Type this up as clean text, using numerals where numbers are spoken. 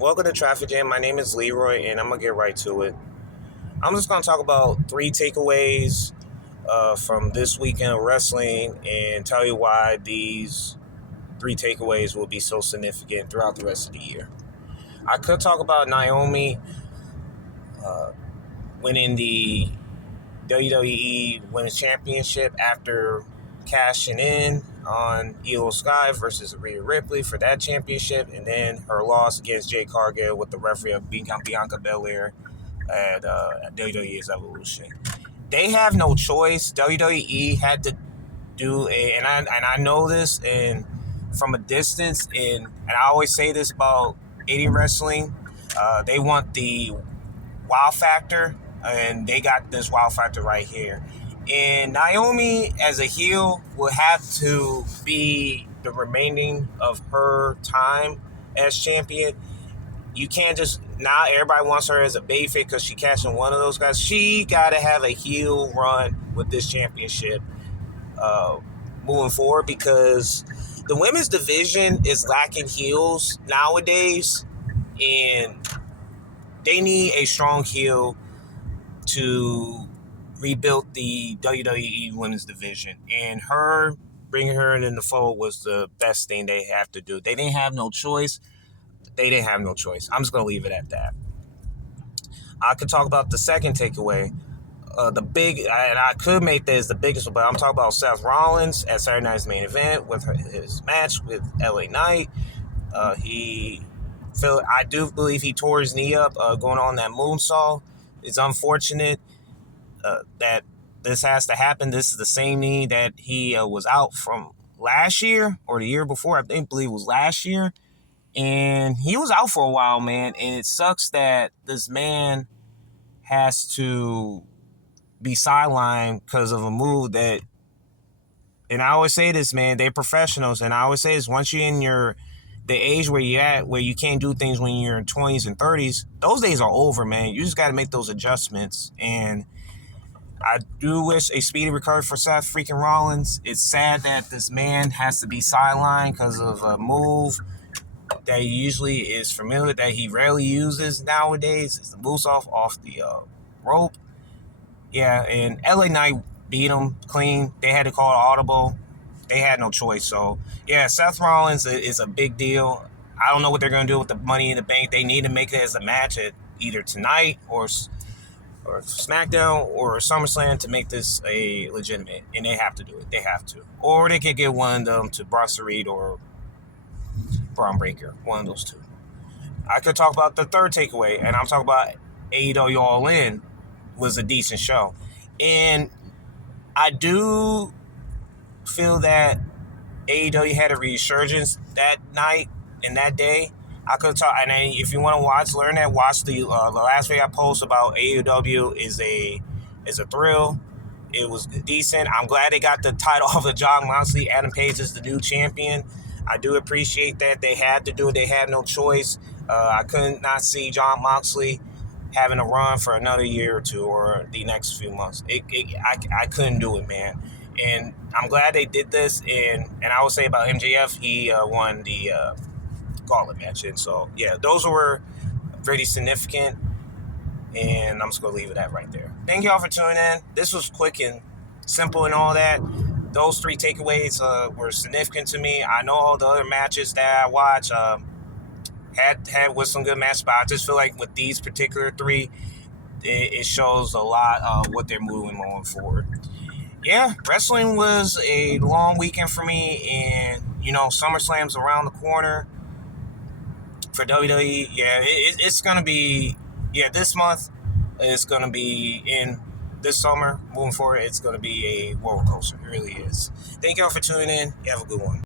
Welcome to Traffic Jam. My name is Leroy, and I'm gonna get right to it. I'm just gonna talk about three takeaways from this weekend of wrestling, and tell you why these three takeaways will be so significant throughout the rest of the year. I could talk about Naomi uh, winning the WWE Women's Championship after cashing in on Io Sky versus Rhea Ripley for that championship, and then her loss against Jade Cargill with the referee of Bianca Belair at WWE's Evolution. They have no choice. WWE had to do and I know this and from a distance, and I always say this about indie wrestling. They want the wow factor, and they got this wow factor right here. And Naomi, as a heel, will have to be the remaining of her time as champion. You can't just now everybody wants her as a babyface because she cashed in one of those guys. She got to have a heel run with this championship uh, moving forward because the women's division is lacking heels nowadays, and they need a strong heel to rebuild the WWE women's division. And her bringing her in the fold was the best thing they have to do. They didn't have no choice. They didn't have no choice. I'm just gonna leave it at that. I could talk about the second takeaway. The big, and I could make this the biggest one, but I'm talking about Seth Rollins at Saturday Night's Main Event with his match with LA Knight. I do believe he tore his knee up going on that moonsault. It's unfortunate that this has to happen. This is the same knee that he was out from last year or the year before. Believe it was last year. And he was out for a while, man. And it sucks that this man has to be sidelined because of a move that, and I always say this, man, they're professionals. And I always say this, once you're in the age where you're at, where you can't do things when you're in 20s and 30s, those days are over, man. You just got to make those adjustments. And I do wish a speedy recovery for Seth freaking Rollins. It's sad that this man has to be sidelined because of a move that he usually is familiar, that he rarely uses nowadays. It's the moose off the rope. Yeah, and LA Knight beat him clean. They had to call it audible. They had no choice. So, yeah, Seth Rollins is a big deal. I don't know what they're going to do with the Money in the Bank. They need to make it as a match at either tonight or SmackDown or SummerSlam to make this a legitimate. And they have to do it. They have to. Or they could get one of them to Bronson Reed or Braun Breaker. One of those two. I could talk about the third takeaway, and I'm talking about AEW All In was a decent show. And I do feel that AEW had a resurgence that night and that day. I could talk, and if you want to watch the last video I posted about AEW is a thrill. It was decent. I'm glad they got the title off of Jon Moxley. Adam Page is the new champion. I do appreciate that. They had to do it. They had no choice. I could not see Jon Moxley having a run for another year or two or the next few months. I couldn't do it, man. And I'm glad they did this. And I would say about MJF, he won the gauntlet match. And so, yeah, those were pretty significant. And I'm just going to leave it at right there. Thank you all for tuning in. This was quick and simple and all that. Those three takeaways were significant to me. I know all the other matches that I watch had with some good matches, but I just feel like with these particular three, it shows a lot of what they're moving on forward. Yeah, wrestling was a long weekend for me, and SummerSlam's around the corner for WWE. Yeah, it's gonna be this month. It's gonna be in this summer. Moving forward, it's gonna be a roller coaster. It really is. Thank y'all for tuning in. You have a good one.